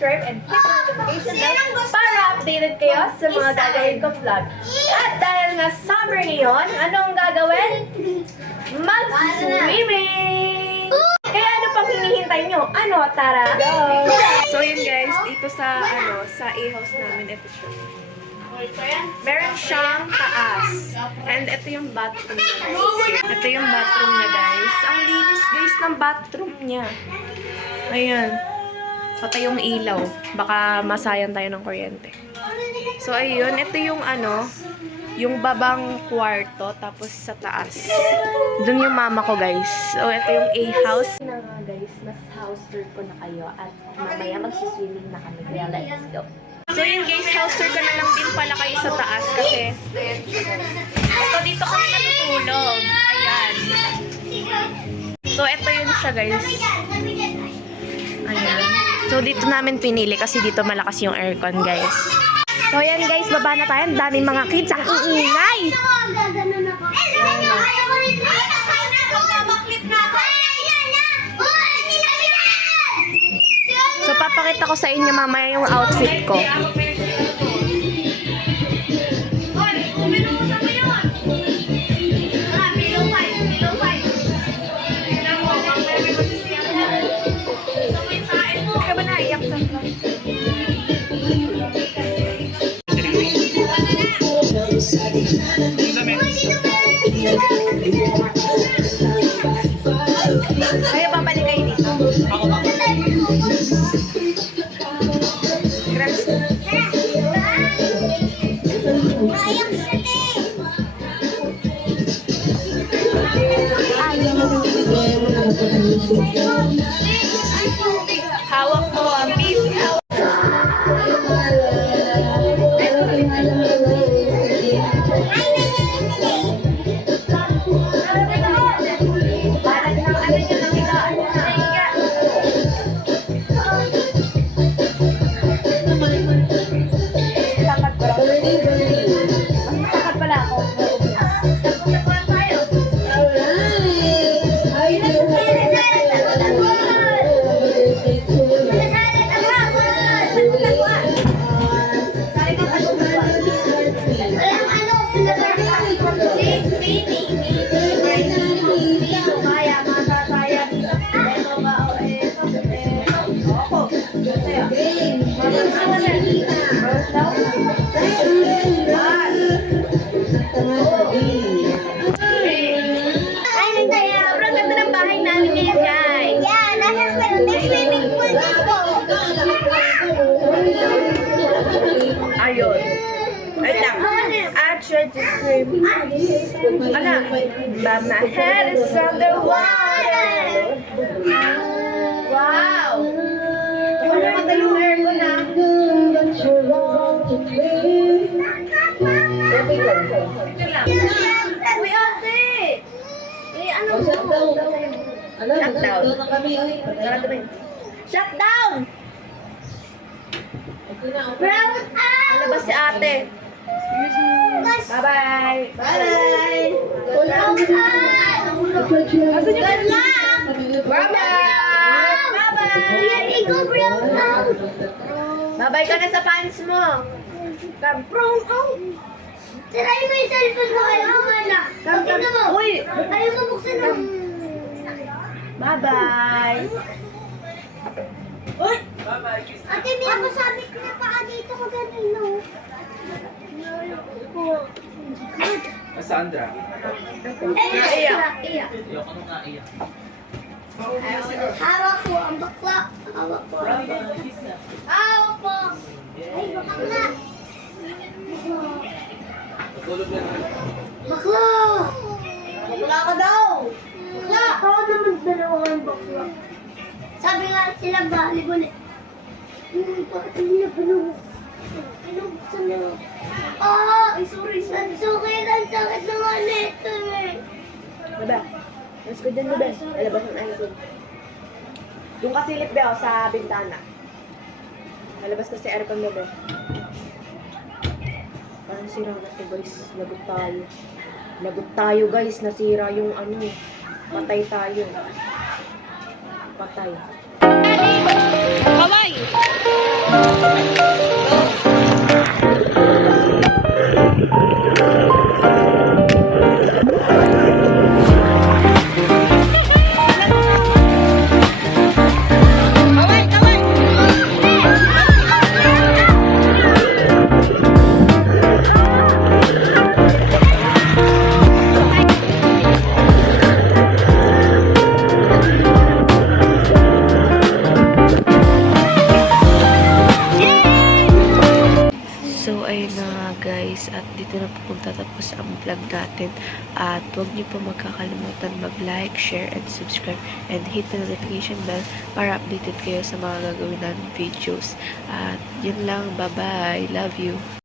subscribe and hit the notification bell para updated kayo sa mga gagawin ko vlog. At dahil nga summer ngayon, anong gagawin? Mag-swimming! Kaya ano pang hinihintay nyo? Ano? Tara! Go! So yun guys, dito sa A-house namin, ito siya. Meron siyang taas. And ito yung bathroom niya, guys. Ito yung bathroom niya, guys. Ang linis, guys, ng bathroom niya. Ayan. Patay yung ilaw. Baka masayan tayo ng kuryente. So, ayun. Ito yung yung babang kwarto. Tapos sa taas. Doon yung mama ko, guys. So, ito yung A-house. Na nga, guys. Mas house tour ko na kayo. At mamaya magsiswimming na kami. Kaya let's go. So yun guys, house tour ko na lang din pala kayo sa taas kasi dito kami natutulog. Ayan. So ito yun siya guys. Ayan. So dito namin pinili kasi dito malakas yung aircon guys. So ayan guys, baba na tayo. Ang daming mga kids. Ang iingay! So, papakita ko sa inyo mamaya yung outfit ko. Kaya babalik kayo dito. Hawak mo ang baby. Sobrang ganda ng bahay namin ngayon, guys. Yeah, may swimming pool dito. Ayun. Wait lang. I tried to scream. Anak, but my head is underwater. Wow! Wala naman yung aircon na. Uy, ate! Ano mo? Shutdown. Shutdown! Brown out! Alabas si ate. Bye-bye! Bye-bye! Brown out! Good luck! Bye-bye! Bye-bye! Go brown out! Bye-bye ka na sa fans mo. Come brown out! Tirahin mo yung cellphone mo. Ayaw mo na. Tingnan mo. Uy! Ayaw mo buksan mo. Bye-bye! Uy! Bye-bye! Ate, may masabit na paa dito ko ganito. Sandra. Iyak. Ayoko nung naiyak. Hawak ko ang bakla. Hawak ko. Hawak ko. Ay, bakla. Natulog na naman. Bakla! Bakla ka daw! Bakla! Ako naman dalawang bakla. Sabi nga sila ba, libunin. Bakit hindi na pinuhok? Pinubuksan na. Ay, sorry. Ang sakit naman nito eh. Baba, mas ko dyan mo, Bes. Alabas ng iPhone. Yung kasilip, Beo, sa bintana. Alabas kasi aircon mo, Beo. Parang sira na ito, guys. Lagot tayo. Lagot tayo, guys. Nasira yung patay tayo. Patay. Kaway! So, ayun na nga guys, at dito na pupunta tapos ang vlog natin. At huwag niyo po magkakalimutan mag-like, share, and subscribe, and hit the notification bell para updated kayo sa mga gagawin namin videos. At yun lang, bye-bye, love you!